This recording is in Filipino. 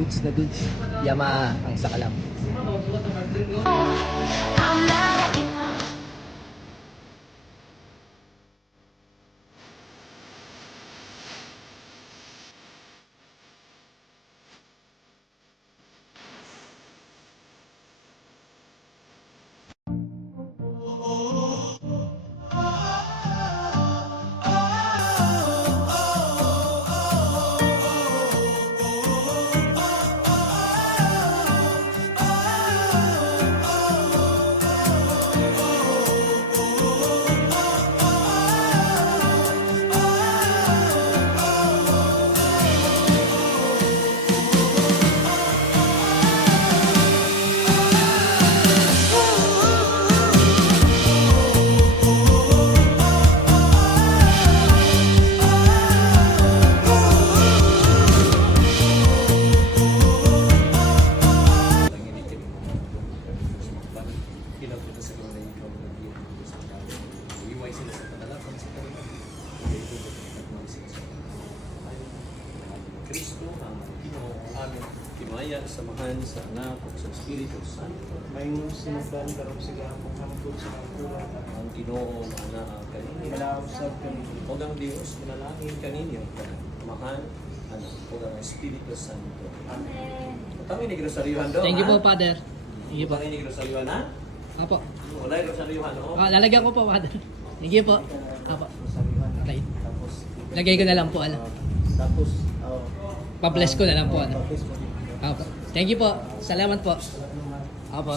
Goods na goods. Yamaha ang sakalam. Kristo ang Ginoo aming timayan, samahan sa anak at sa Espiritu Santo. May sinugdan karon sa gahapon hangtod sa kapuran Ang Ginoo na kaninyo. malausab kami O ang Diyos, manalangin kaninyo. Mahal, anak, o ang Espiritu Santo. Amen. Kami ni Grosaryuhan daw, Thank you ha? po, Father. Thank you po. Kami ni Grosaryuhan, ha? Apo. Wala yung Grosaryuhan, o? Lalagyan ko po, Father. Thank you po. Apo. Okay. Tapos Lagay ko na lang po, ano. tapos Pa-bless ko na lang po, ano. pa-bless mo. Apo. Thank you po. Salamat po. Apo.